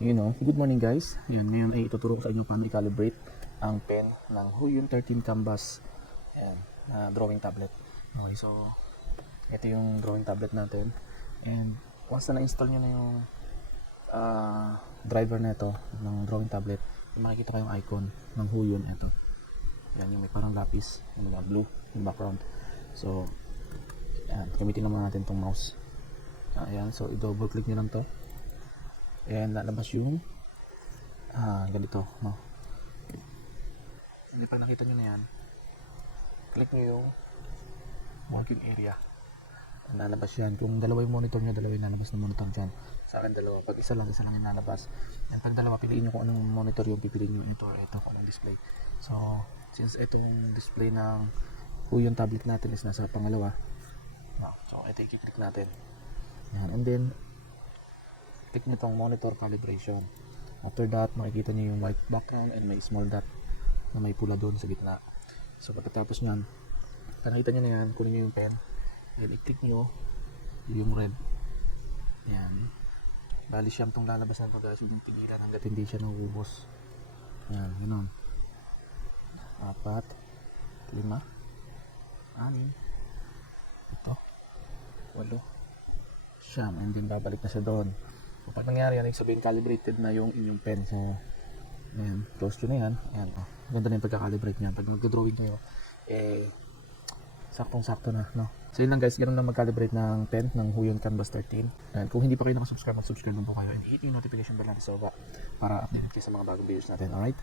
Good morning guys. Ngayon ay ituturo ko sa inyo paano i-calibrate ang pen ng Huion 13 Canvas na drawing tablet. Okay, so ito yung drawing tablet natin. And once na na-install nyo na yung driver na ito ng drawing tablet, makikita kayong icon ng Huion. Ito. Yan yung may parang lapis, yung blue yung background. So, gamitin naman natin itong mouse. Ayan, so i-double click nyo lang to. And lalabas yung ganito, no? Hindi, pag nakita nyo na yan, click nyo yung working area. Lalabas yan. Kung dalawa yung monitor nyo, dalawa yung lalabas na monitor dyan. Sa akin dalawa. Pag isa lang yung lalabas. And pag dalawa, piliin nyo kung anong monitor yung pipiliin nyo. Ito or ito, kung anong display. So, since itong display ng Huion tablet natin is nasa pangalawa, no? So ito i-click natin. Yan. And then click nyo itong monitor calibration. After that, makikita nyo yung white background and may small dot na may pula doon sa gitna. So pagkatapos nyan, nakita nyo na yan, kunin nyo yung pen, then i-click nyo yung red. Yan. Bali siyang itong lalabas na ito guys, yung pigilan hanggat hindi siya nauubos. Yan, ganoon. 4, 5, 6, 7, 8, 9, and then babalik na siya doon. So pag nangyari yan, sabihin calibrated na yung inyong pen. So ayan, close nyo na yan. Ayan, ganda na yung pagka-calibrate nyan. Pag nag-drawing nyo, saktong-sakto na, no? So yun lang guys, ganun lang mag-calibrate ng pen ng Huion Canvas 13. And kung hindi pa kayo nakasubscribe, mag-subscribe lang po kayo and hit yung notification bell natin sa baba para updated kayo sa mga bagong videos natin. Alright?